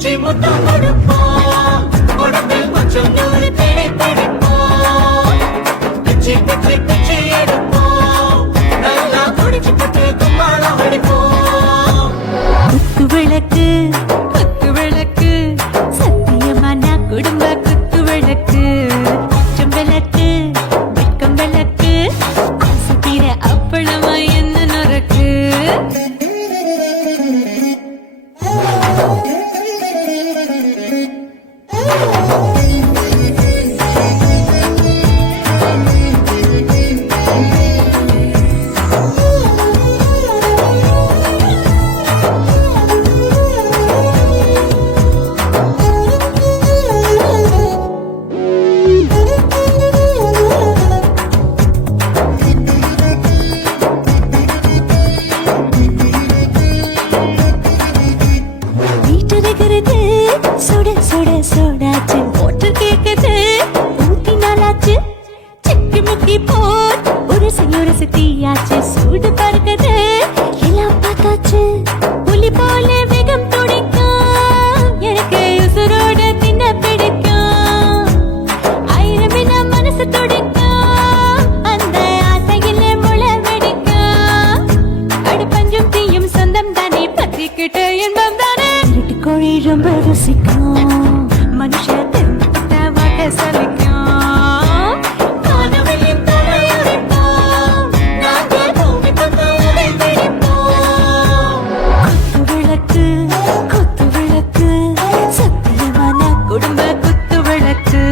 பிச்சி முத்தம் கொடுப்போம் உடம்பில் கொஞ்சம் நூறு தேடி பிடிப்போம் பிச்சி பிச்சி பிச்சி எடுப்போம் நல்லா குடிச்சு பட்டு கும்மாளம் அடிப்போம் குத்து விளக்கு சத்தியமான குடும்ப குத்து விளக்கு குற்றம் விளக்கு வெட்கம் விளக்கு ஆசைக்கிற அப்பளமா என்ன நொறுக்கு சுட சுட சோடாச்சு மோட்டர் கேக்குது ஊத்தி நாளாச்சு சிக்கி முக்கி போர் ஒரு தீயாச்சு சூடு பறக்குது எல்லாம் பார்த்தாச்சு புலி போல வேகம் துடிக்கும் எனக்கு உசுரோட தின்ன பிடிக்கும் ஆயிரம் மனசு துடிக்கும் அந்த ஆசையில முளை வெடிக்கும் அடுப்பஞ்சும் தீயும் சொந்தம் தானே பத்திக்கிட்டு இன்பம் தானே கோழி ரொம்ப ருசிக்கும் மனுஷ தெரிஞ்சுக்கிட்ட வாக்க சலிக்கும் காணவெளியும் தலையுடைப்போம் நாங்கள் பூமி பக்கம் பிடிப்போம் குத்து விளக்கு சத்தியமான குடும்ப குத்து விளக்கு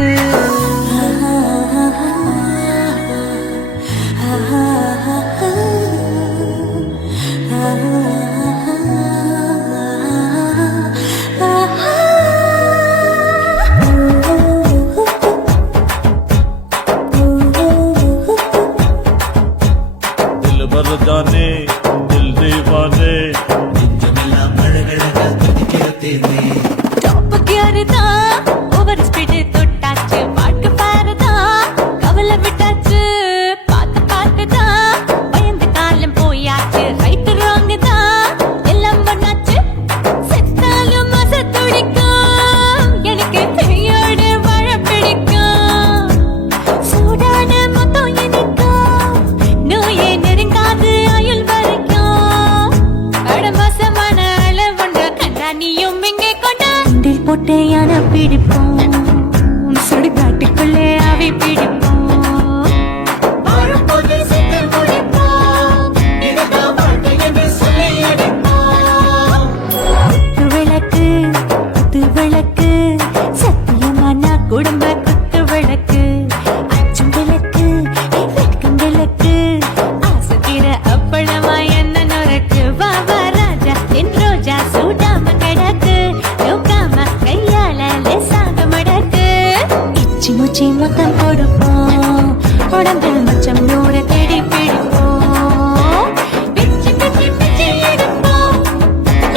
जाने दिल दीवाने டாப் கியர் தான் ஓவர் ஸ்பீடு தொட்டாச்சு பாட்டு பாருதான் கவலை விட்டாச்சு பார்த்து தான் பயந்து காலம் போயாச்சு ரைட் ராங் தான் எல்லாம் பண்ணாச்சு செத்தாலும் மச துடிக்கும் எனக்கு பெரியோட வாழ பிடிக்கும் சூடான மொத்தம் எனக்கும் நோயே நெருங்காது ஆயுள் வரைக்கும் அடமோசமான அளவுண்ட கண்டா நீயும் இங்கே கொண்டா போட்டு யானை பிடிப்போம் சுடுகாட்டுக்குள்ளே அவை பிடிப்போம் வாழும்போது செத்து முடிப்போம் இதுதான் வாழ்க்கை என்று சொல்லி அடிப்போம் குத்து விளக்கு சத்தியமான குடும்ப குத்து விளக்கு அச்சும் விளக்கு வெட்கம் விளக்கு ஆசைக்கிற அப்பளமா என்ன நொறுக்கு வா வா ராஜா என் ரோஜா சூடாம கிடக்கு யோகாம கையால லேசாக மடக்கு இச்சி முச்சி மொத்தம் கொடுப்போம் உடம்பில் மச்சம் நூறு தேடி பிடிப்போம் பிச்சி பிச்சி பிச்சி எடுப்போம்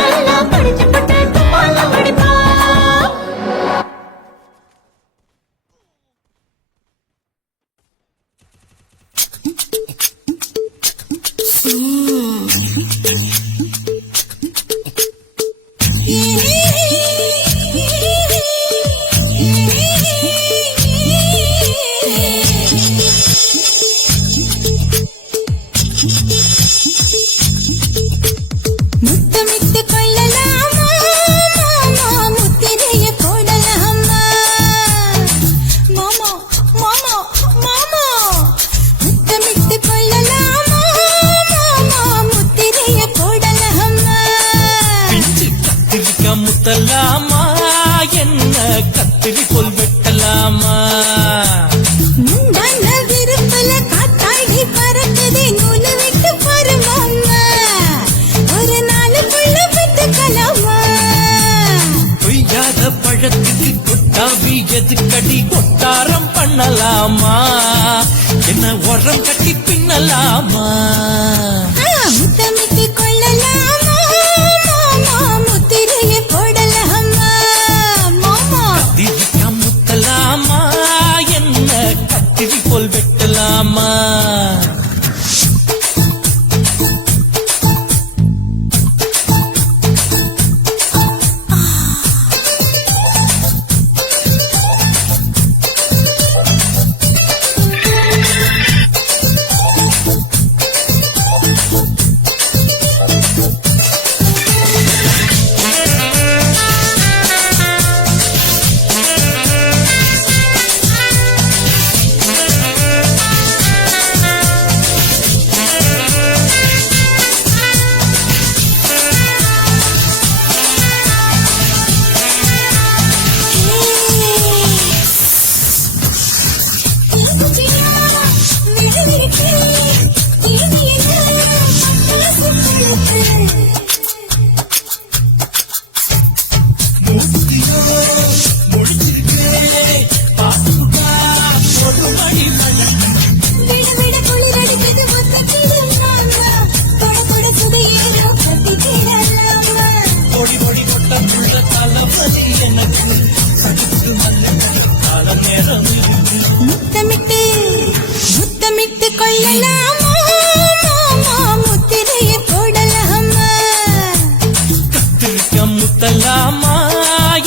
நல்லா படிச்சு பட்டு கும்மாளம் அடிப்போம் முத்தமிட்டு கொள்ளலாமா மாமா முத்திரைய போடலாமா மாமா மாமா மாமா முத்தமிட்டு கொள்ளலாமா மாமா முத்திரைய போடலாமா பிஞ்சு கத்திரிக்கா முத்தலாமா என்ன கத்திரி போல் வெட்டலாமா முந்தான விருப்பல காத்தாடி பறக்குதே நூலு விட்டு பருமாமா ஒரு நாளுக்குள்ள பெற்றுக்கலாமா பொய்யாத பழத்துக்கு கொட்டாவி எதுக்கடி கொட்டாரம் பண்ணலாமா என்ன உரம் கட்டி பின்னலாமா முத்தமிட்டு கொள்ளலாமா மாமா முத்திரைய போடலாமா மாமா கத்திரிக்கா முத்தலாமா என்ன கத்திரி போல் வெட்டலாமா விட விட குளிரடிக்குது மொத்தத்திலும் மாமா தொட தொட சுதையேனோ கட்டிக்கிடலாமா பொடி பொடி கொட்டமுள்ள தளபதி எனக்கு சதுக்கு மல்ல காலம் நேரம் முத்தமிட்டு முத்தமிட்டு கொள்ளலாமா மாமா முத்திரையை போடலாமா கத்திரிக்க முத்தலாமா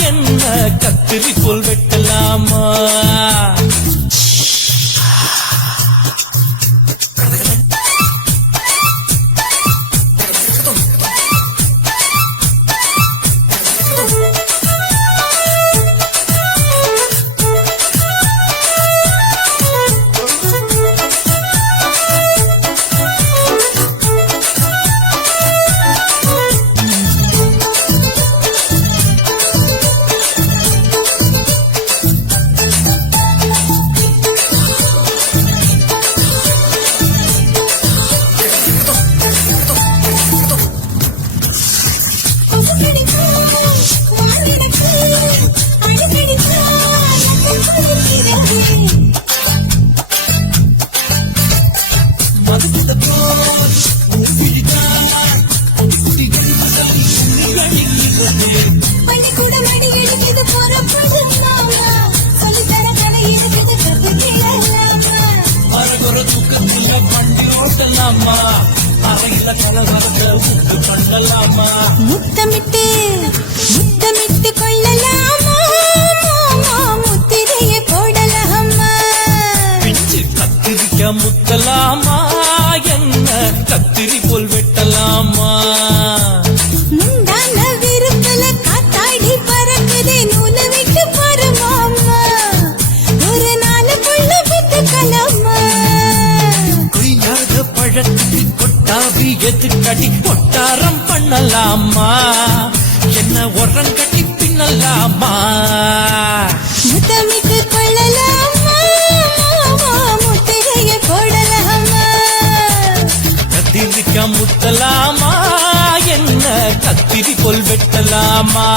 என்ன கத்திரி போல் வெட்டலாமா பள்ளிக்கூடம் அடி எடுக்குது புறப்படும் மாமா சொல்லித்தர கலை இருக்குது கத்துக்கிடலாமா மரகுற தூக்கத்துல வண்டி ஓட்டலாமா அறையில கலகலக்க உப்பு பண்ணலாமா முத்தமிட்டு முத்தமிட்டு கொள்ளலாமா மாமா முத்திரையை போடலாமா பிச்சு கத்திரிக்க முத்தலாமா என்ன கத்திரி போல் வெட்டலாமா முந்தான விருப்பல காத்தாடி பறக்குதே நூலை விட்டு பாரு மாமா ஒரு நாலு புள்ள பெத்துக்கலாமா கொய்யாத பழத்துக்கு கொட்டாவி எதுக்கடி கொட்டாரம் பண்ணலாமா என்ன உரம் கட்டி பின்னலாமா முத்தமிட்டு கொள்ளலாமா மாமா முத்திரையை போடலாமா கத்திரிக்க முத்தலாமா என்ன கத்திரி போல் வெட்டலாமா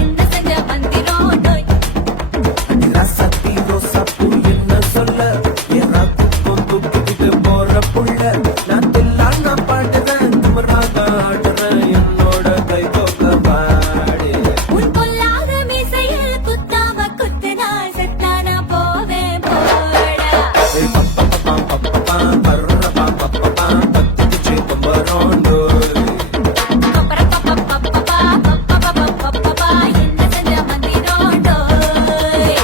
என்ன செஞ்ச மந்திரம் டோய் உன் பொல்லாத மீசையில் குத்தாம குத்துனா செத்தானா போவேன் போடா என்ன செஞ்ச மந்திரம் டோய்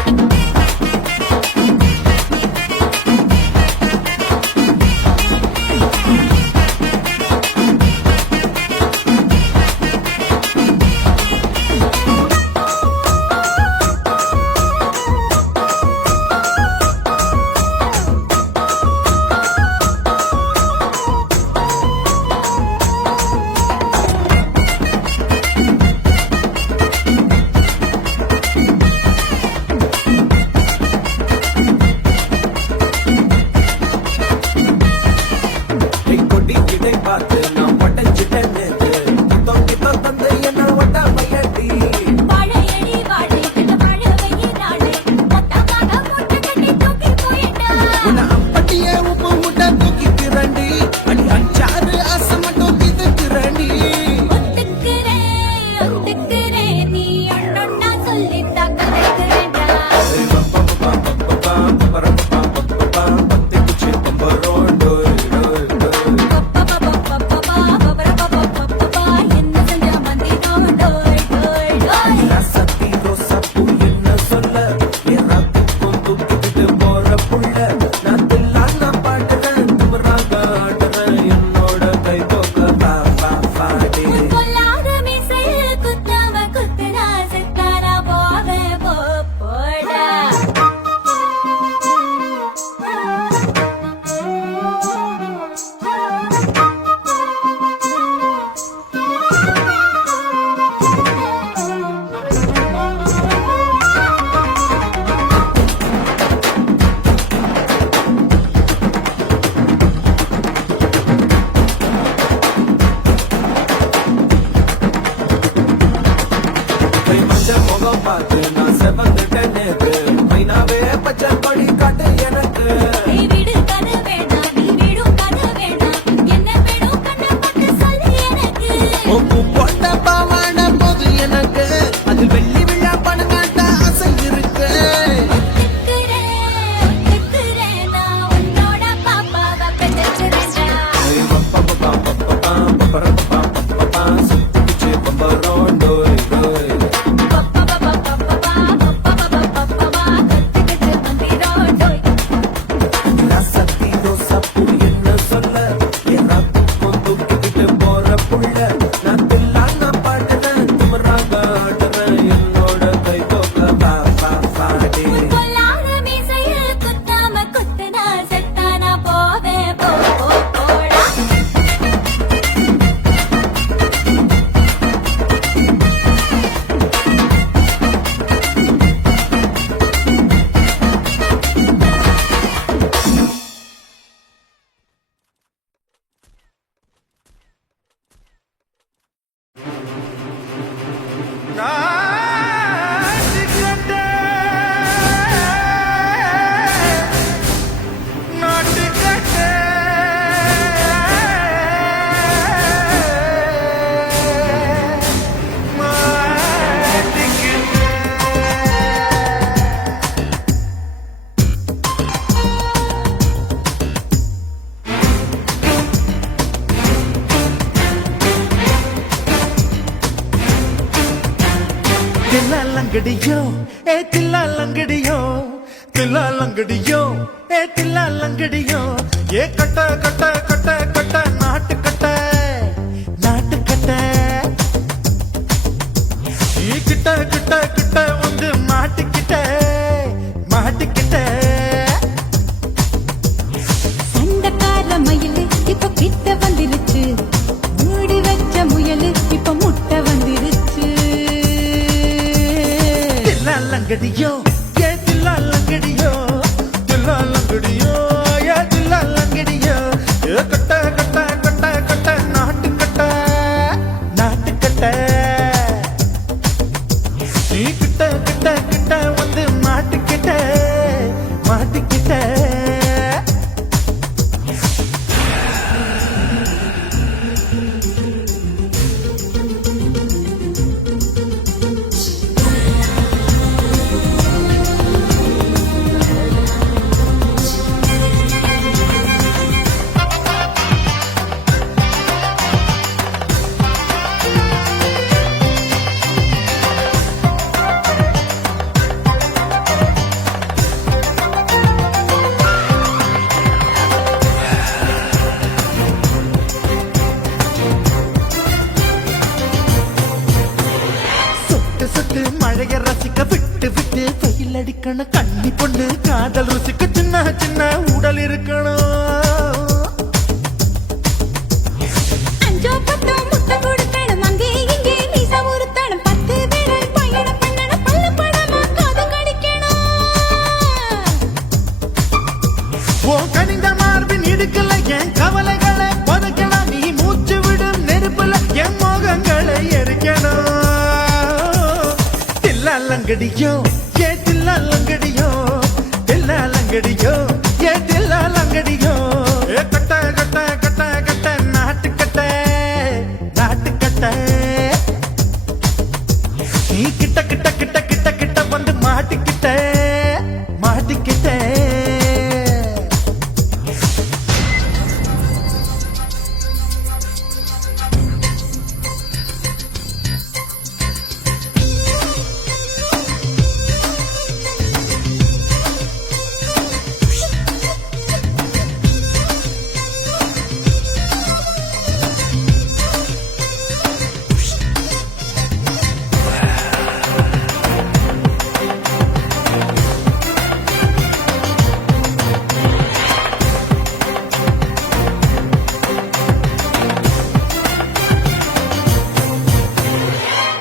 வாழையடி வாழை கட்ட வாழவையே நாளே மொத்தமாக மூட்டை கட்டி தூக்கி போயிட்டா ஒத்துக்கிறேன் நீ ஒன்னொன்னா சொல்லித்தா கதைக்கிறேன்டா என்ன செஞ்ச மந்திரம் டோய் டோய் டோய் உன் பொல்லாத மீசையில் குத்தாம குத்துனா செத்தானா போவேன் போடா நீ விடு கதை வேணாம் நீ விடும் கதை வேணாம் என்ன வேணும் கண்ணை பார்த்து சொல்லு எனக்கு ஒத்துக்கிறேன் நான் உன்னோட பாப்பாவை பெற்றெடுக்கிறேன்டா கத்துக்கிட்டு மந்திரம் டோய் உன் பொல்லாத மீசையில் குத்தாம குத்துனா செத்தானா போவேன் போடா தில்லாலங்கடியோ ஏ தில்லாலங்கடியோ தில்லாலங்கடியோ ஏ தில்லாலங்கடியோ ஏ கட்ட கட்ட கட்ட கட்ட நாட்டு கட்ட நாட்டு கட்ட நீ கிட்ட கிட்ட கிட்ட வந்து மாட்டிக்கிட்ட மாட்டிக்கிட்ட சண்டக்கார மயிலு இப்ப கிட்ட வந்துருச்சு மூடி வச்ச முயலு இப்ப முட்டை வந்துருச்சு தில்லாலங்கடியோ ஏ தில்லாலங்கடியோ தில்லாலங்கடியோ இருக்கணும் கண்ணி பொண்ணு காதல் ருசிக்கு சின்ன சின்ன உடல் இருக்கணும். அஞ்சோ பத்தோ முட்டை கொடுக்கணும் அங்கே இங்கே மீசா உருத்தணும் 10 விரல் பயணம் பண்ணணும் பல்ல படமா காது கடிக்கணும். ஓ கனிந்த மார்பின் இடுக்கல என் கவலைகளை பதுக்கணும் நீ மூச்சு விடும் நெருப்புல என் மோகங்களை எரிக்கணும். தில்லாலங்கடியோ ஏ தில்லாலங்கடியோ தில்லாலங்கடியோ ஏ தில்லாலங்கடியோ ஏ கட்ட கட்ட கட்ட கட்ட நாட்டுக்கட்ட நாட்டுக்கட்ட நீ கிட்ட கிட்ட கிட்ட கிட்ட கிட்ட வந்து மாட்டிக்கிட்ட மாட்டிக்கிட்ட.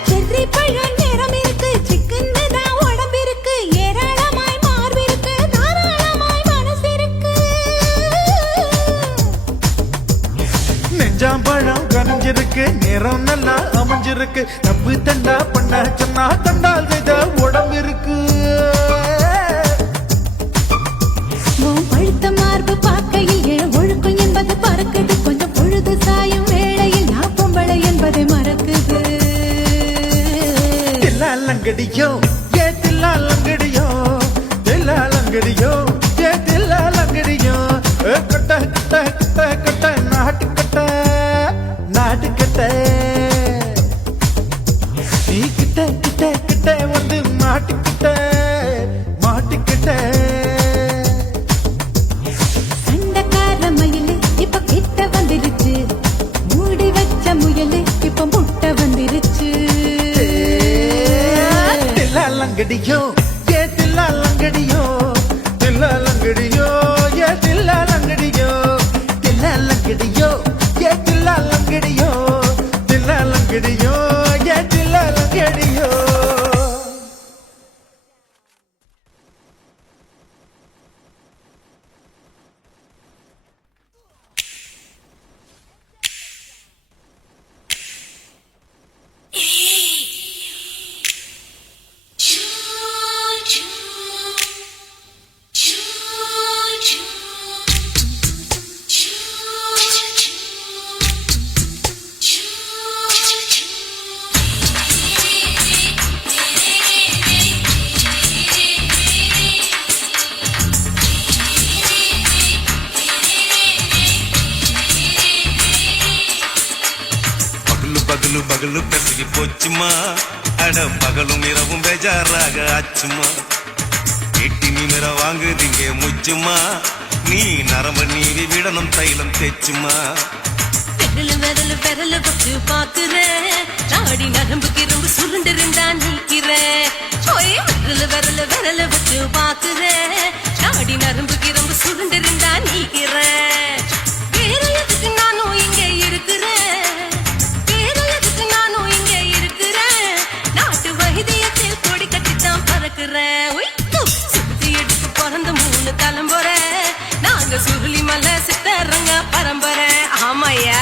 செர்ரி பழம் நிறம் இருக்கு சிக்கன்னு தான் உடம்பு இருக்கு ஏராளமாய் மார்பு இருக்கு தாராளமாய் மனசு இருக்கு. நெஞ்சாம்பழம் கனிஞ்சிருக்கு நிறம் நல்லா அமைஞ்சிருக்கு தப்பு தண்டா பண்ண சொன்னா தண்டால் செய்த உடம்பு இருக்கு. உன் பழுத்த மார்பு பார்க்கையில் என் ஒழுக்கம் என்பது பறக்குது கொஞ்சம் பொழுது சாயும் வேளையில் நான் பொம்பளை என்பதை மறக்குது. தில்லாலங்கடியோ ஏ தில்லாலங்கடியோ தில்லாலங்கடியோ ஏ தில்லாலங்கடியோ ஏ கட்ட கட்ட கட்ட கட்ட நாட்டுக்கட்ட நாட்டுக்கட்ட நீ கிட்ட கிட்ட கிட்ட வந்து மாட்டிக்கிட்ட மாட்டிக்கிட்ட. சண்டைக்கார மயிலு இப்ப கிட்ட வந்துருச்சு மூடி வச்ச முயலு இப்ப முட்டை வந்துருச்சு. தில்லாலங்கடியோ ஏ தில்லாலங்கடியோ தில்லாலங்கடியோ ஏ தில்லாலங்கடியோ தில்லாலங்கடியோ ஏ தில்லாலங்கடியோ தில்லாலங்கடியோ ஏ தில்லாலங்கடியோ. பகலு பகலு பெருகி போச்சுமா அட பகலும் இரவும் பேஜாராக ஆச்சுமா எட்டி நிமிர வாங்குதீங்க முச்சுமா நீ நரம்ப நீவி விடணும் தைலம் தேச்சுமா விரலு விரலு பட்டு பாக்குறேன் நாடி நரம்பு கிரம்பு சுருண்டிருந்தா நீக்கிறேன். விரலு விரலு பட்டு பாக்குறேன் நாடி நரம்பு கிரம்பு சுருண்டிருந்தா நீக்கிறேன். வேற எதுக்கு நானும் இங்க இருக்கிறேன் வேற எதுக்கு நானும் இங்க இருக்கிறேன் நாட்டு வைத்தியத்தில் கொடி கட்டித்தான் பறக்கிறேன். சுத்தி எடுத்து பிறந்த 3 தலைமுறை நாங்க சுருளி மலை சித்தரங்க பரம்பரை. ஆமாயா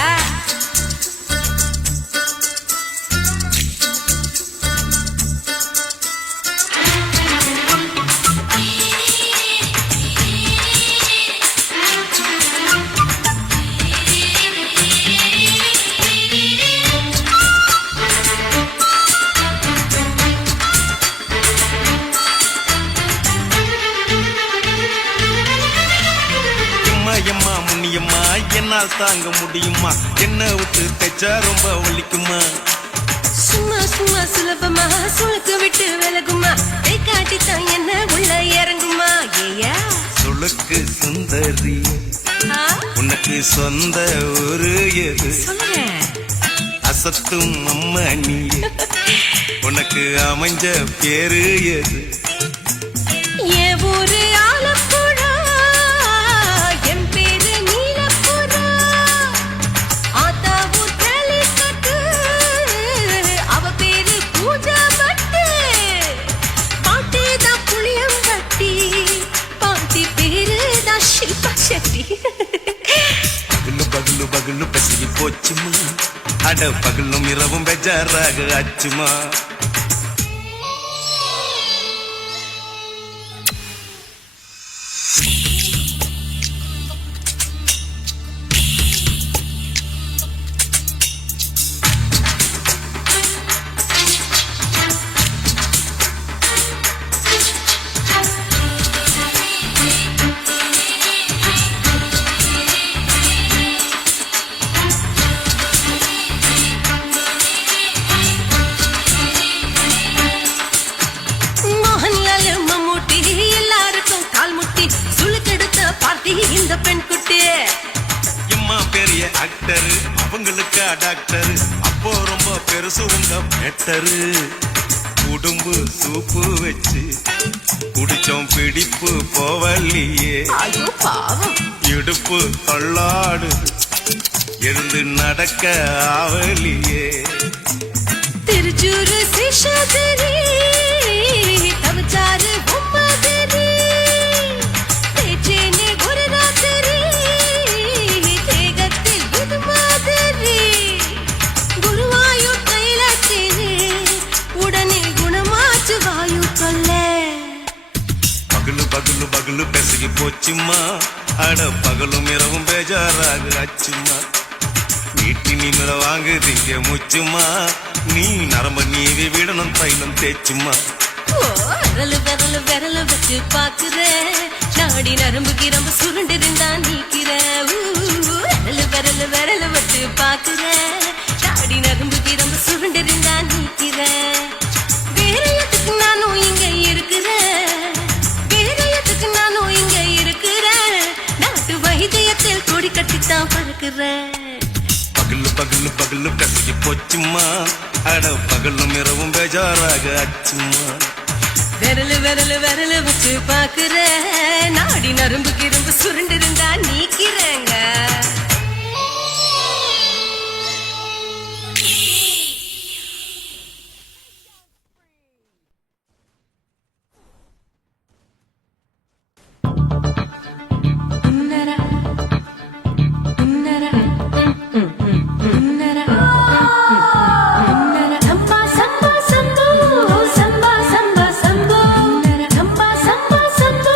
எம்மா முன்னியம்மா என்னால் தாங்க முடியுமா என்ன விட்டு தைச்சா ரொம்ப வலிக்குமா சும்மா சும்மா சுலபமா சுளுக்கு விட்டு விலகுமா கை காட்டித்தான் என்ன உள்ள இறங்குமா. ஏயா சுளுக்கு சுந்தரி உனக்கு சொந்த ஒரு எது சொல்றேன் அசத்தும் அம்மா நீ உனக்கு அமைஞ்ச பேரு எது ஊரு ஆலப்புழா, என் பேரு நீலப்புறா. ஆத்தா ஊர் கேலிக்கட்டு, அவ பேரு பூஜா பட்டு. பாட்டேதான் புளியம்பட்டி, பாட்டி பேருதான் ஷில்பா ஷெட்டி. பகலு பகலு பகலு பசிக்கு போச்சுமா, அட பகலும் இரவும் பெஜாராக ஆச்சுமா. மோகன்லால் மம்மூட்டி எல்லாருக்கும் கால் முட்டி சுளுக்கெடுத்த பார்ட்டி இந்த பெண் குட்டி. எம்மா பெரிய ஆக்டரு, அவங்களுக்கா டாக்டரு, அப்போ ரொம்ப பெருசு உங்க மேட்டரு. உடும்பு சூப்பு வச்சு குடிச்சோம் பிடிப்பு போவல்லையே, ஐயோ பாவம். இடுப்பு தள்ளாடு எழுந்து நடக்க ஆவலியே. திருச்சூரு சேஷாதிரி, தவச்சாரு பொம்மதிரி. தேச்சேனே ஒரு ராத்திரி, தேகத்தில் இது மாதிரி. குருவாயூர் தைலத்திலே உடனே குணமாச்சு வாயு சொல்ல. பகலு பகலு பகலு பெசகி போச்சுமா, அட பகலும் இரவும் பேஜாராக ஆச்சுமா. வீட்டி நிமிர வாங்குதீங்க முச்சுமா, நீ நரம்ப நீவி விடணும் தைலம் தேச்சுமா. ஓ, விரலு விரலு விரலு வச்சு பாக்குற, நாடி நரம்பு கிரம்பு சுருண்டிருந்தா நீக்கிற. விரலு விரலு விரலு வச்சு பாக்குற, நாடி நரம்பு கிரம்பு சுருண்டிருந்தா நீக்கிற. வேற எதுக்கு நானும் இங்க இருக்கிறேன், வேற எதுக்கு நானும் இங்க இருக்கிறேன். நாட்டு வைத்தியத்தில் கொடி கட்டித்தான் பறக்கிறேன். பகலு பகலு பகலு பெசகி போச்சுமா, அட பகலும் இரவும் பேஜாராக ஆச்சுமா. விரலு விரலு விரலு வச்சு பாக்குற, நாடி நரம்பு கிரும்பு சுருண்டிருந்தா நீக்கிறேங்க. சம்பா சம்பா சம்போ, சம்பா சம்பா சம்போ. சம்பா சம்பா சம்போ,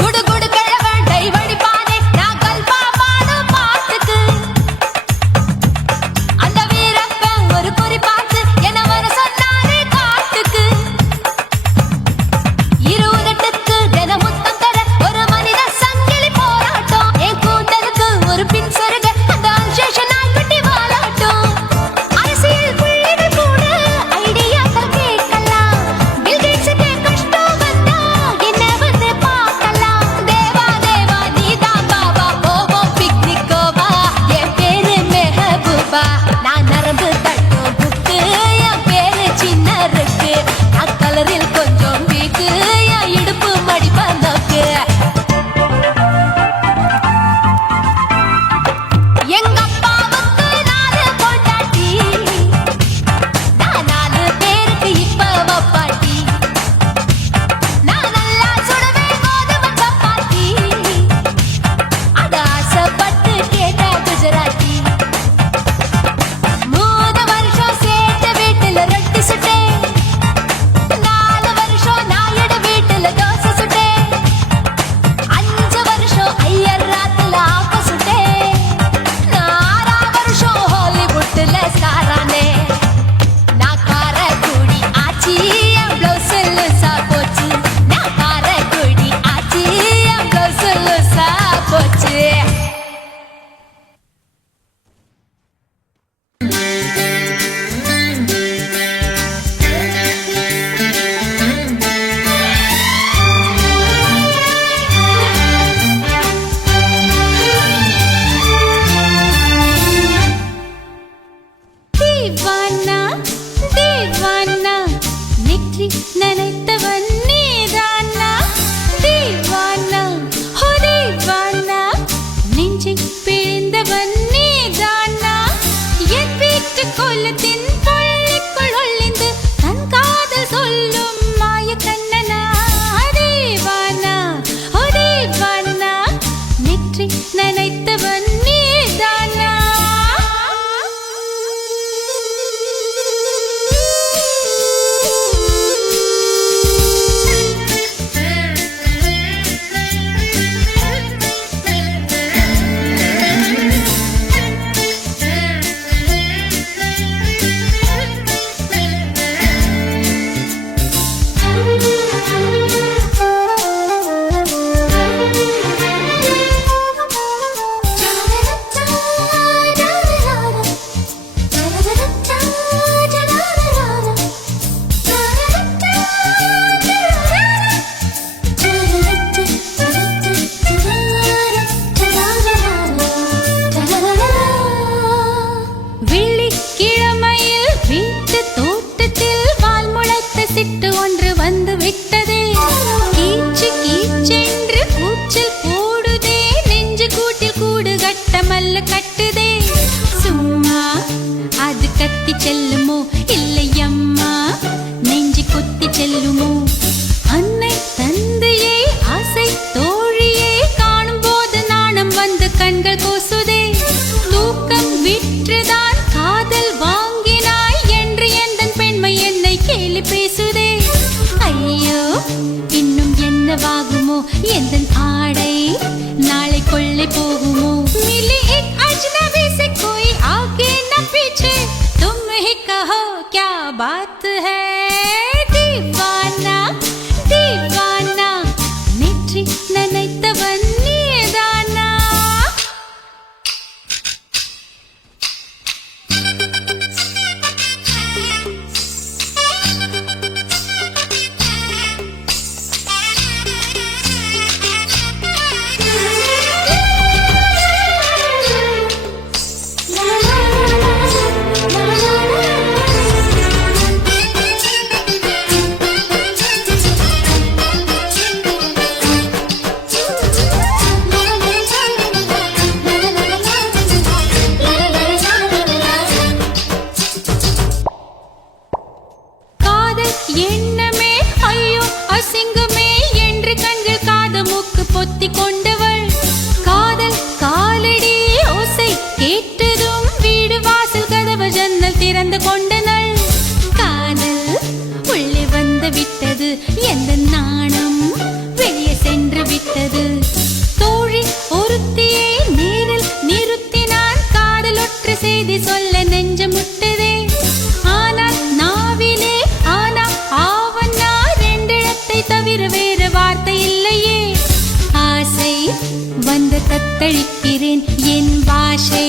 குடு குடு கிழவன் டைவடி பானே நான் கல்பா பாடும் பாட்டுக்கு அந்த வீரப்பன் ஒரு குறி பார்த்து என்ன வர சொன்னாரே காட்டுக்கு இருவரட்டுக்கு தினமுத்தம் தர ஒரு மனித சங்கிலி போராட்டம் என் கூந்தலுக்கு ஒரு பின் சொருக அந்த அல்சேஷன் நாய்க்குட்டி வாலாட்டம் அரசியல் புள்ளிகள் கூட ஐடியாக்கள் கேட்கலாம் பில் கேட்ஸுக்கு கஷ்டம் வந்தா என்ன வந்து பார்க்கலாம் தேவா தேவா நீதான் பாபா போவோம் பிக்னிக் கோவா என் பேரு மெஹபூபா நான் நரம்பு தட்டும் புக்கு என் பேரு சின்ன இருக்கு அக்கலரில் கொஞ்சம் வீக்கு என் இடுப்பு மடிப்ப நோக்கு எங்க அப்பாவுக்கு 4 பொண்டாட்டி நான் 4 பேருக்கு இப்ப வப்பாட்டி நான் நல்லா சுடுவேன் கோதுமை சப்பாத்தி அத ஆசைப்பட்டு கேட்டா குஜராத்தி 3 வருஷம் சேர்த்து வீட்டுல ரொட்டி சுட்டேன் 4 வருஷம் நாயுடு வீட்டுல தோசை சுட்டேன் 5 வருஷம் ஐயர் ராத்துல ஆப்ப சுட்டேன் நான் 6 வருஷம் ஹாலிவுட்ல ஸ்டாரானே நான் காரக்குடி ஆச்சி என் பிளவுஸ் லூசா போச்சு நான் காரக்குடி ஆச்சி என் பிளவுஸ் லூசா போச்சு தீவானா தீவானா நெற்றி நினைத்தவன் நீதானா தீவானா ஹோ தீவானா நெஞ்சை பிழிந்தவன் நீதானா என் வீட்டு கொல்லத்தின் பள்ளிக்குள் ஒளிந்து தன் காதல் சொல்லும் மாய கண்ணனா தீவானா ஹோ தீவானா நெற்றி நினைத்தவன் நீதானா கேட்டதும் வீடு வாசல் கதவு ஜன்னல் திறந்து கொண்டனள். காதல் உள்ளே வந்து விட்டது, எந்த நாணம் வெளியே சென்று விட்டது. தோழி ஒருத்தியை நேரில் நிறுத்தினான், காதலொற்ற செய்தி சொல்ல நெஞ்சு முட்டதே. ஆனால் நாவிலே ஆனா ஆவன்னா ரெண்டிடத்தை தவிர வேறு வார்த்தை இல்லையே. ஆசை வந்து தத்தளிக்கிறேன், என் பாஷை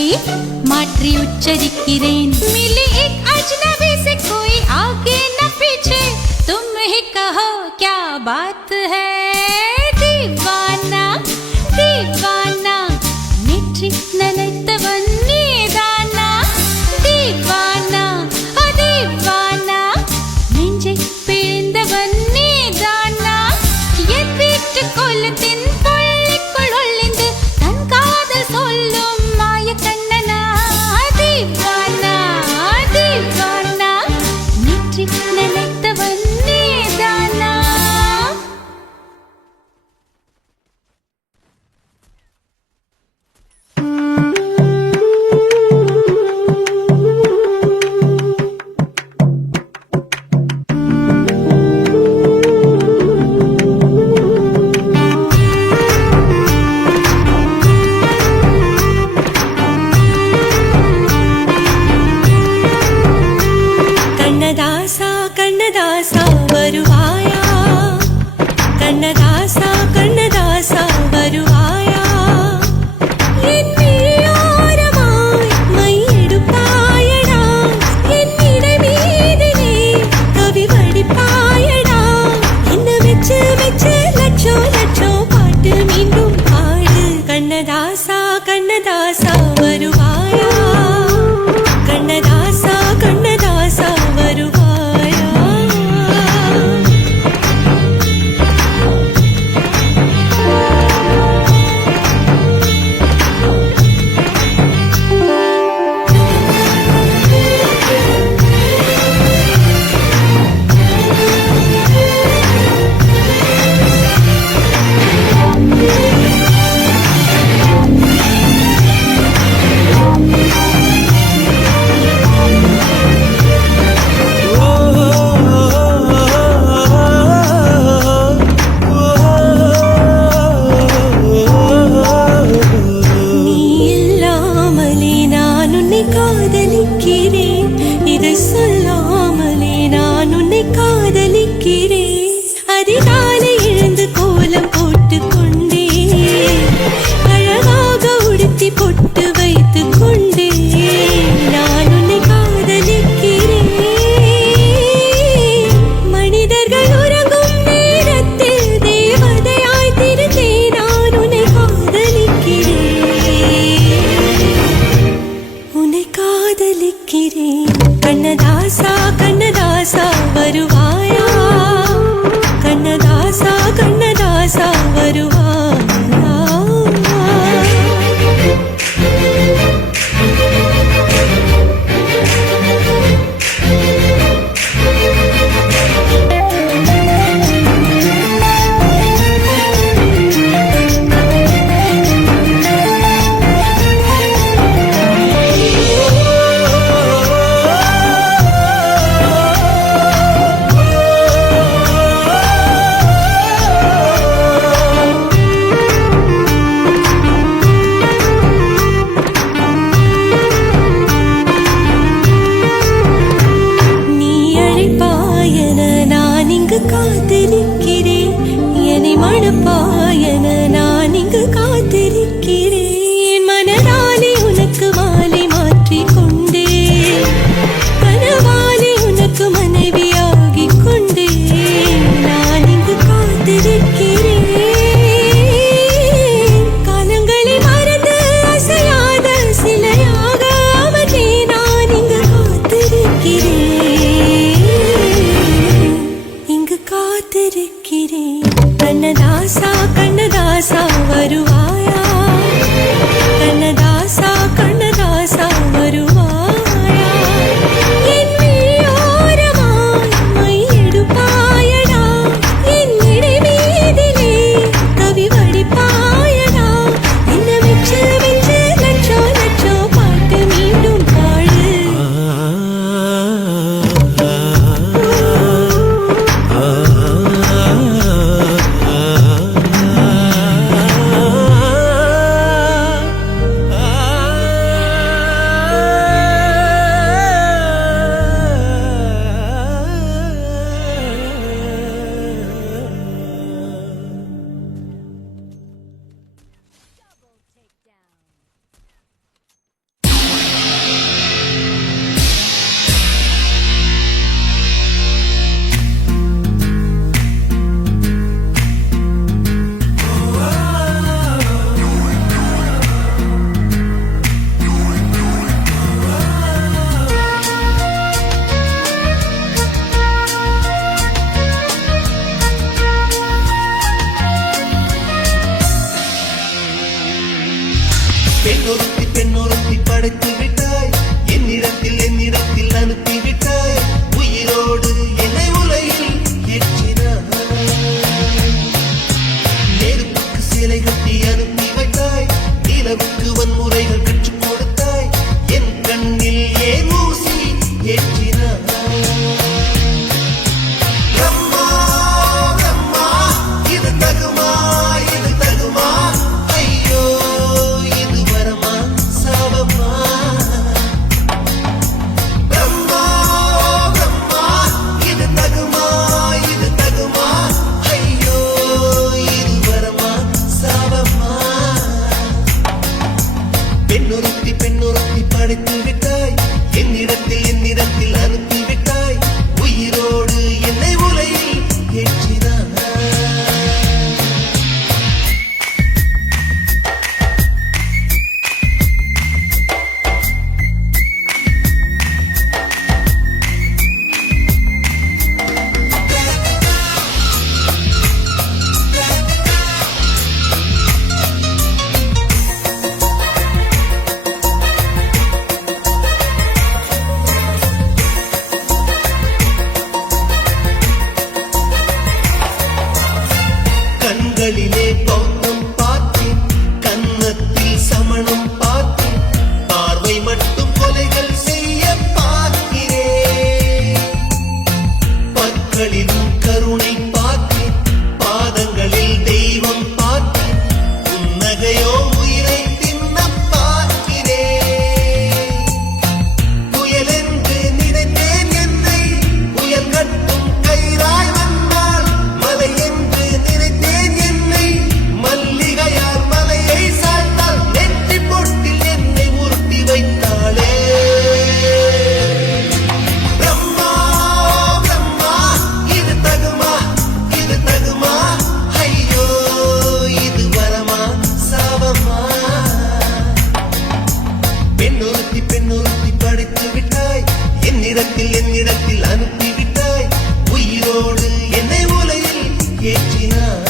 மாற்றி உச்சரிக்கிறேன். मिली एक अजनबी से कोई आगे न पीछे, तुम ही कहो क्या बात है. दीवाना दीवाना नेற்றி நினைத்தவன் நீதானா. दीवाना दीवाना நெஞ்சை பிழிந்தவன் நீதானா. என் வீட்டு கொல்லத்தின் பள்ளிக்குள் ஒளிந்து தன் காதல் சொல்லும் மாய கண்ணனா. दीवाना दीवाना நேற்றி நினைத்தவன் நீதானா. கண்ணதாசா கண்ணதாசா வருவாயா, கண்ணதாசா கண்ணதாசா வருவாயா. என் விழியோரமாய் மையெடுப்பாயடா, என் இடை மீதிலே கவி வடிப்பாயடா. என்ன வெச்சு வெச்சு லட்சோ லட்சோ பாட்டு மீண்டும் பாடு. கண்ணதாசா கண்ணதாசா வருவாயா, கண்ணதாசா கண்ணதாசா வருவாயா. நீ இல்லாமலே நான் உன்னை காதலிக்கிறேன், இதை சொல்லாமலே நான் உன்னை காதலிக்கிறேன். அதிகாலை எழுந்து கோலம் போட்டு கொண்டே, அழகாக உடுத்தி பொட்டு வைத்து கொண்டே நான் உன்னை காதலிக்கிறேன். மனிதர்கள் உறங்கும் நேரத்தில் தேவதையாய் திருந்தே நான் உன்னை காதலிக்கிறேன், உன்னை காதலிக்கிறேன். மட்டும் கொலைகள் செய்ய பார்க்கிறேன். பற்களிலும் கருணை பார்த்தேன், பாதங்களில் தெய்வம் பார்த்தேன், புன்னகையோ உயிரை தின்ன பார்க்கிறேன். புயல் என்று நினைத்தேன் என்னை புயல் கட்டும் கயிறாய் வந்தால், மலை என்று நினைத்தேன் என்னை மல்லிகையால் மலையை சாய்த்தால், நெற்றி பொட்டில் என்னை உருட்டி வைத்தாளே. பிரம்மா பிரம்மா இது தகுமா, இது தகுமா, ஐயோ இது வரமா சாபமா. பெண்ணொருத்தி பெண்ணொருத்தி படைத்து விட்டாய், என்னிடத்தில் அனுப்பி விட்டாய், உயிரோடு என்னை உலையில் ஏற்றினாய்.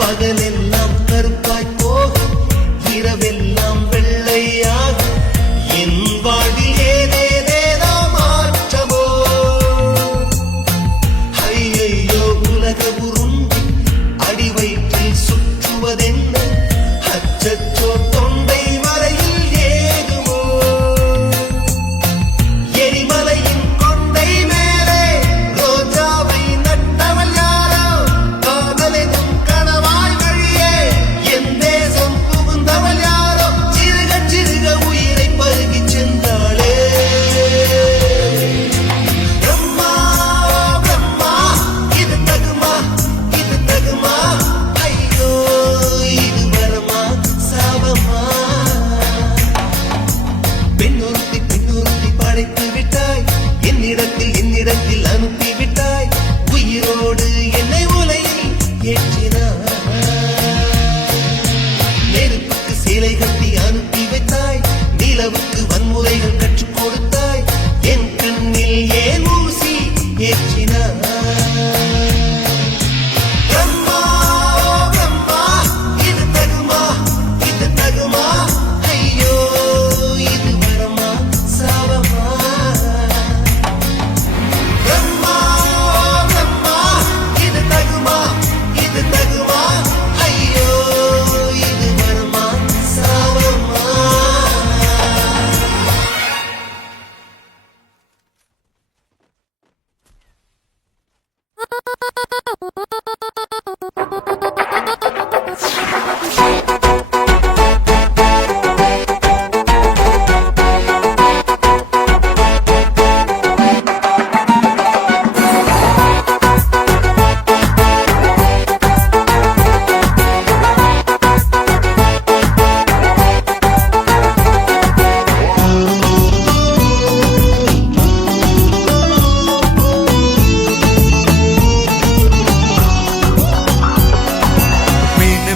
பகலெல்லாம் கருப்பாய் போகும், இரவெல்லாம் வெள்ளையாகும், என் வாழ்வில் ஏதேதேதோ மாற்றமோ. ஐயையோ உலக உருண்டி அடி வயிற்றில் சுற்றுவதென்ன, அச்சச்சோ தொண்டை மலையில் ஏகுமோ. எரிமலையின் கொண்டை மேலே ரோஜாவை நட்டவள் யாரோ, காதலெனும் கணவாய் வழியே என் தேசம் புகுந்தவள் யாரோ, சிறுக சிறுக உயிரை பருகிச் சென்றாளே. பிரம்மா பிரம்மா இது தகுமா, இது தகுமா, ஐயோ இது வரமா சாபமா. பெண்ணொருத்தி பெண்ணொருத்தி படைத்து விட்டாய், என்னிடத்தில் அனுப்பி விட்டாய், உயிரோடு என்னை உலையில் ஏற்றினாய். நெருப்புக்கு சேலை கட்டி அனுப்பி வைத்தாய், நிலவுக்கு வன்முறைகள் கற்றுக் கொடுத்தாய், என் கண்ணில் ஏன் ஊசி ஏற்றினாய். பிரம்மா பிரம்மா இது தகுமா, இது தகுமா, ஐயோ இது வரமா சாபமா. பிரம்மா பிரம்மா இது தகுமா, இது தகுமா, ஐயோ இது வரமா சாபமா.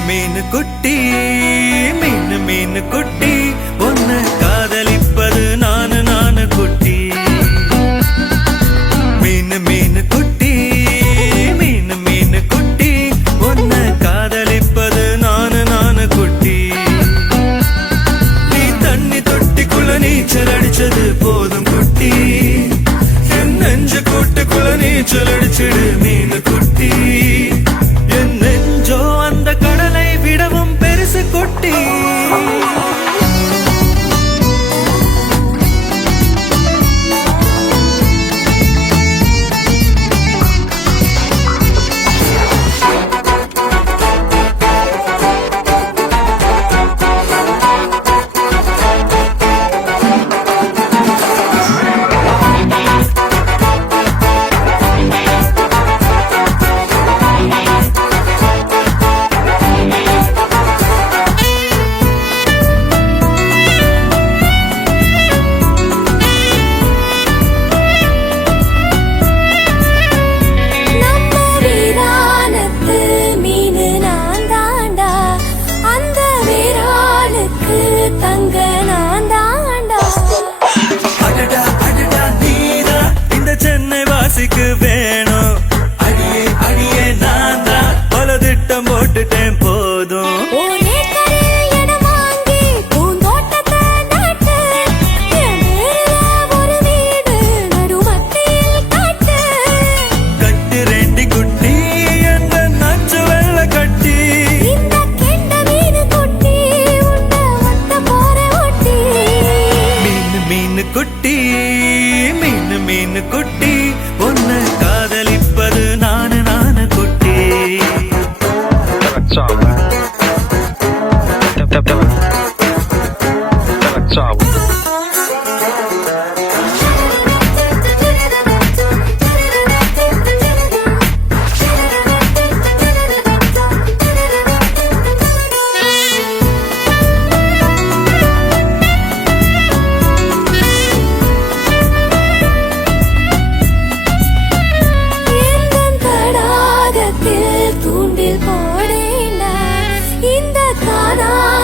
மீனு குட்டி மீனு மீனு குட்டி, உன்னை காதலிப்பது நானு குட்டி. மீனு மீனு குட்டி மீனு மீனு குட்டி, உன்னை காதலிப்பது நானு குட்டி. நீ தண்ணி தொட்டிக்குள்ள நீச்சல் அடிச்சது போதும் குட்டி, என் நெஞ்ச கூட்டுக்குள்ள நீச்சல் அடிச்சிடு மீனு குட்டி. என் நெஞ்சோ அந்த கடலை விடவும் பெருசு குட்டி.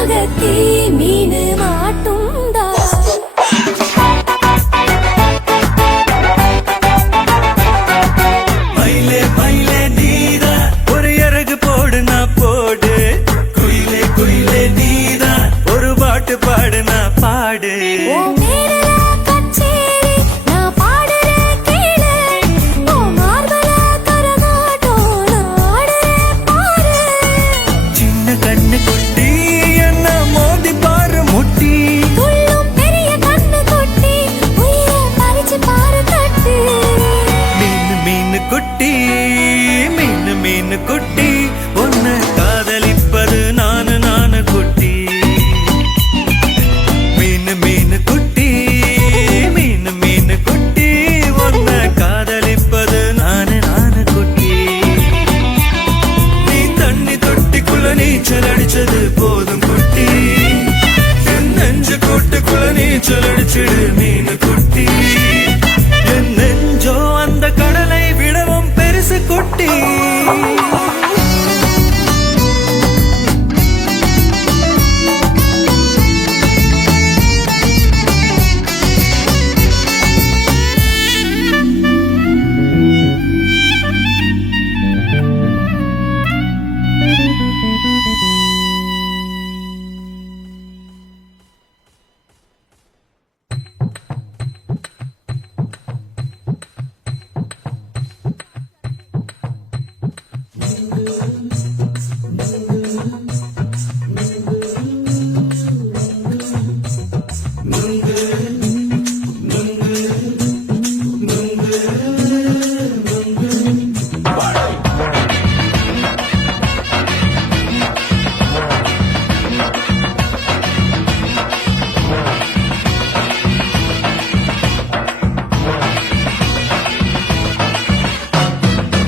அகத்தி மீன் மாட்டுண்டா மயிலே மயிலே நீதா ஒரு இறகு போடு நான் போடு குயிலே குயிலே நீதா ஒரு பாட்டு பாடு நான் பாடு உன் பேருல கச்சேரி நான் பாடுறேன் கேளு உன் மார்பல கரகாட்டம் நான் ஆடுறேன் பாரு சின்ன கண்ணு குட்டி என்ன மோதி பாரு முட்டி துள்ளும் பெரிய கண்ணு கொட்டி உயிரை பறிச்சு பாரு கட்டு மீனு மீனு குட்டி மீனு மீனு குட்டி உன்னை காதலிப்பது நானு நானு குட்டி மீனு மீனு குட்டி மீனு மீனு குட்டி உன்னை காதலிப்பது நானு நானு குட்டி நீ தண்ணி தொட்டிக்குள்ள நீச்சல் அடிச்சது போதும் குட்டி என் நெஞ்சு கூட்டுக்குள்ள நீச்சல் அடிச்சிடு மீனு குட்டி என் நெஞ்சோ அந்த கடலை விடவும் பெருசு குட்டி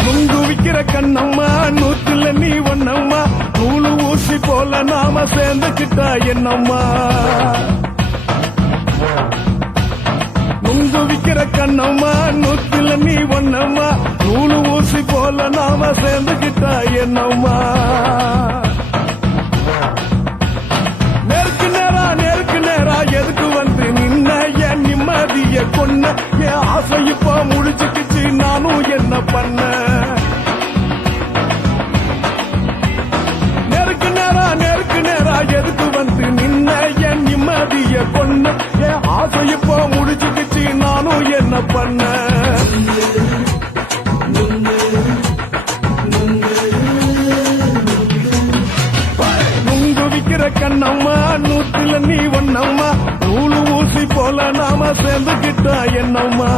நுங்கு விக்கிற கண்ணம்மா நூத்துல நீ ஒன்னம்மா நூலு ஊசி போல நாம சேர்ந்துக்கிட்டா என்னம்மா நுங்கு விக்கிற கண்ணம்மா நூத்துல நீ ஒன்னம்மா நூலு ஊசி போல நாம சேர்ந்துக்கிட்டா என்னம்மா நேருக்கு நேரா எதுக்கு வந்து நின்ன என் நிம்மதிய கொன்ன என் ஆசை இப்ப முடிச்சுக்கிச்சு நானும் என்ன பண்ண நேருக்கு நேரா எதுக்கு வந்து நின்ன என் நிம்மதிய கொன்ன என் ஆசை இப்ப முடிச்சுக்கிச்சு நானும் என்ன பண்ண நுங்கு விக்கிற கண்ணம்மா நூத்துல நீ ஒன்னம்மா நூலு ஊசி போல நாம சேர்ந்துக்கிட்டா என்னம்மா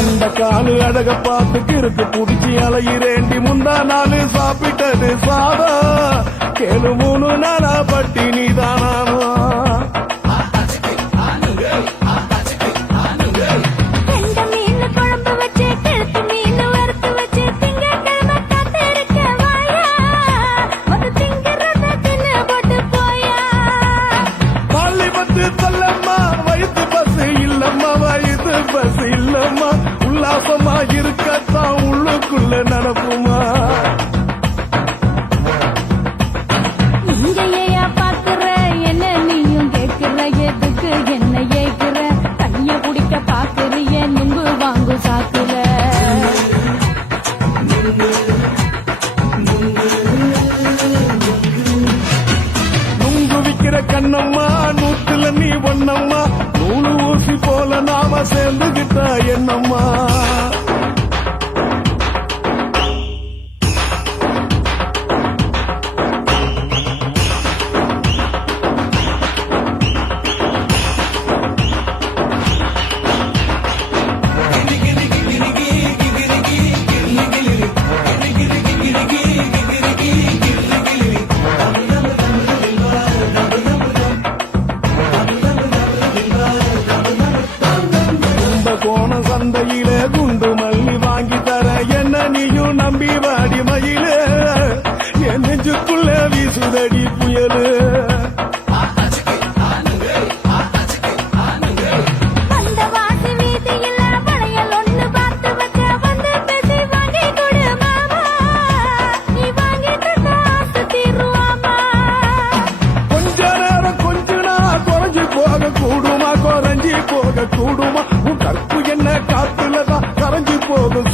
இந்த காலு அழக பார்த்து கிறுக்கு புடிச்சு அலையிறேண்டி முந்தா நாலு சாப்பிட்டது சாதம் கேளு 3 நாளா பட்டினி தானானோ கெண்ட மீன் குழம்பு வச்சு கெளுத்து மீன் வறுத்து வச்சு திங்கட்கிழமை காத்திருக்க வாயா ஒரு திங்கிறத தின்னு போட்டு போயா பள்ளி பத்து சொல்லம்மா வயிற்று பசு இல்லம்மா வயிற்று பசு இல்லம்மா உல்லாசமா இருக்கத்தான் உள்ளுக்குள்ள நடப்புமா இங்கேயா பாக்குற என்ன நீயும் கேட்கிற எதுக்கு என்ன ஏக்குற தண்ணிய குடிக்க பாக்குறிய நுங்கு வாங்கு சாக்குற நுங்கு விக்கிற கண்ணம்மா நூத்துல நீ ஒன்னம்மா நூலு ஊசி போல நாம சேர்ந்துகிட்டா என்னம்மா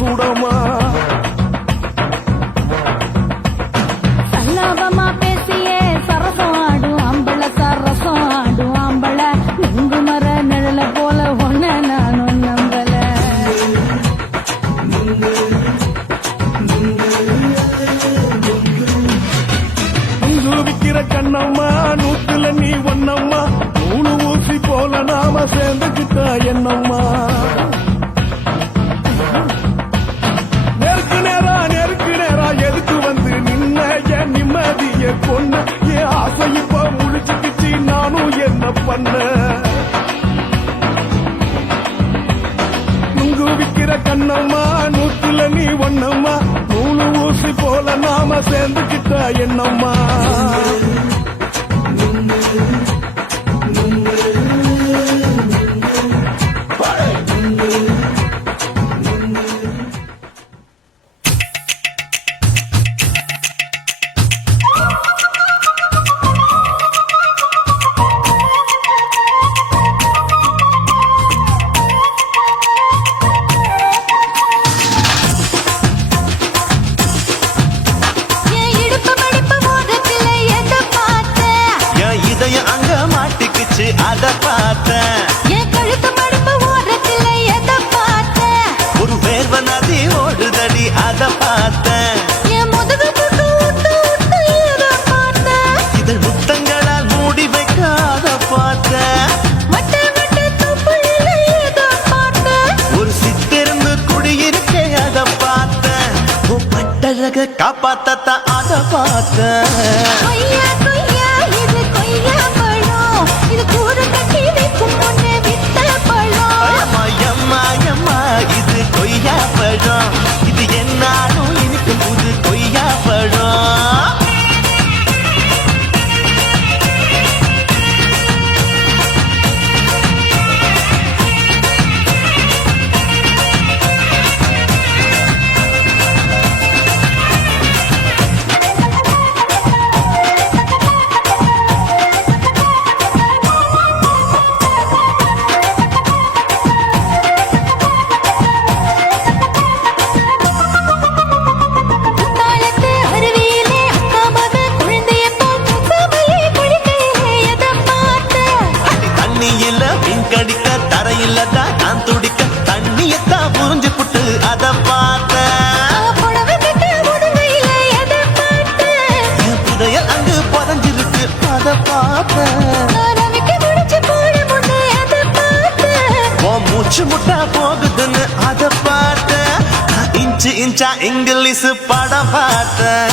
சுடமா சல்லாபமா பேசியே சரசம் ஆடும் ஆம்பள சரசம் ஆடும் ஆம்பள நுங்கு மர நிழல போல ஒன்ன நானும் நம்பல இங்கு விக்கிற கண்ணம்மா நூத்துல நீ ஒன்னம்மா மூணு ஊசி போல நாம சேர்ந்துக்கிட்டா என்னம்மா நெருக்கு நேரா எதுக்கு வந்து நின்ன என் நிம்மதிய கொன்ன என் ஆசை இப்ப முழிச்சுக்கிச்சு நானும் என்ன பண்ண இங்கு விக்கிற கண்ணம்மா நூத்துல நீ ஒன்னம்மா மூணு ஊசி போல நாம சேர்ந்துக்கிட்டா என்னம்மா என் இடுப்பு மடிப்பு மோதத்துல எதை பார்த்த என் இதயம் அங்க மாட்டிக்குச்சு அத பார்த்தேன் என் கழுத்து மடிப்பு ஓரத்துல எதை பார்த்த ஒரு வேர்வ நதி ஓடுதடி அத பார்த்தேன் என் முதுகு புட்டு விட்டு விட்டு எதை பார்த்த இதழ் முத்தங்களால் மூடி வைக்காத பார்த்தேன் மட்டை மட்டை தொப்புளில எதை பார்த்த ஒரு சித்திருந்து குடியிருக்க அத பார்த்தேன் உன் பட்டழக காப்பாத்தத்தான் அத பார்த்தேன் கொய்யா கொய்யா இது கொய்யா பழம் இது கூடு கட்டி வைக்கும் முன்னே வித்த பழம் அம்மா எம்மா எம்மா இது கொய்யா பழம் இது என்னாலும் எனக்கு புது கொய்யா பழம் தாளத்து அருவியிலே அக்கா மக குழந்தைய போல் முகமையே குளிக்கையிலே எதை பார்த்த தண்ணியில மீன் கடிக்க தரையில தான் நான் துடிக்க தண்ணியத்தான் புரிஞ்சு புட்டு அத பார்த்தேன் புடவை கட்ட உடுங்கையிலே எதை பார்த்த என் புதையல் அங்கு புதஞ்சிருக்கு அத பார்த்தேன் ரவிக்கு முடிச்சு போட முன்னே எதை பார்த்த உன் மூச்சு முட்டா போகுதுன்னு அத பார்த்தேன் நான் இன்ச்சு இன்ச்சா இங்கிலீஷ் படம் பார்த்தேன்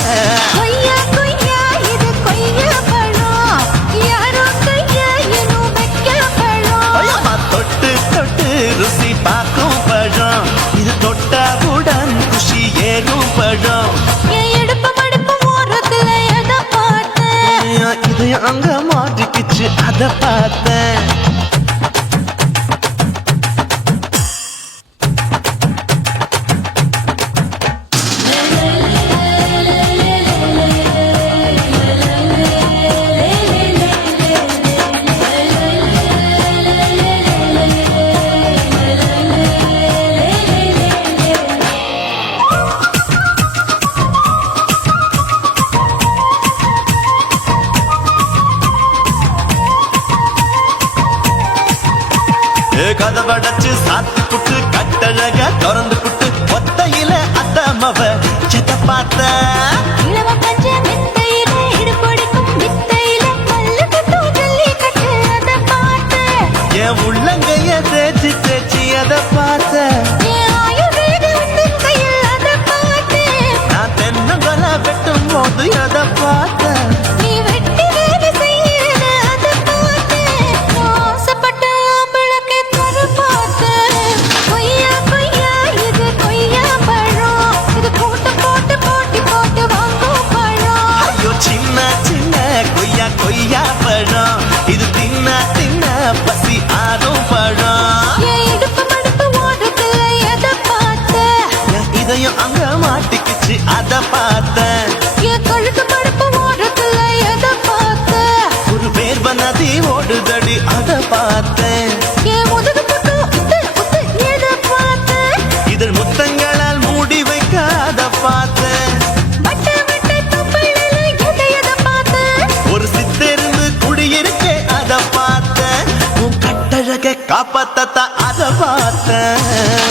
கொய்யா கொய்யா இது கொய்யா பழம் யாரோ கையா இன்னும் வைக்க பழம் ஐயம்மா தொட்டு தொட்டு ருசி பார்க்கும் பழம் இது தொட்டவுடன் குஷி ஏறும் பழம் என் இடுப்பு மடுப்பு ஓரத்துல எதை பார்த்த என் இதயம் அங்க மாட்டிக்கிச்சு அத பார்த்தேன் கதவடைச்சு சாத்தி புட்டு கட்டழக திறந்து புட்டு ஒத்தையில அத்தமவ செத்த பார்த்த இளவ பஞ்ச மெத்தையில இடுப்பொடிக்கும் வித்தையில பல்லு கட்டும் ஜல்லி கட்டு அதை பார்த்த என் உள்ளங்கைய தேய்ச்சி தேய்ச்சி அத பார்த்த என் ஆயுர்வேத உந்தன் கையில் அதை பார்த்த நான் தென்னங்கொலை வெட்டும் போது அத பார்த்த நீ வெட்டி வேலை செய்யறத அதை பார்த்த ஆசைப்பட்ட ஆம்பளுக்கு தர பார்த்த கொய்யா கொய்யா இது கொய்யா பழம் இது கூட்டு போட்டு போட்டி போட்டு வாங்கும் பழம் ஐயோ சின்ன சின்ன கொய்யா கொய்யா பழம் இது தின்ன தின்ன பசி ஆறும் பழம் என் இடுப்பு மடுப்பு ஓடுறதுல எதை பார்த்த என் இதயம் அங்க மாட்டிக்கிச்சு அத பார்த்தேன் என் கழுத்து மடுப்பு ஓடுறதுல எதை பார்த்த ஒரு வேர்வ நதி ஓடுதடி அத பார்த்தேன் என் முதுகு புட்டு உத்து உத்து எதை பார்த்த இதழ் முத்தங்களால் அப்பத்தத்த அத பார்த்தேன்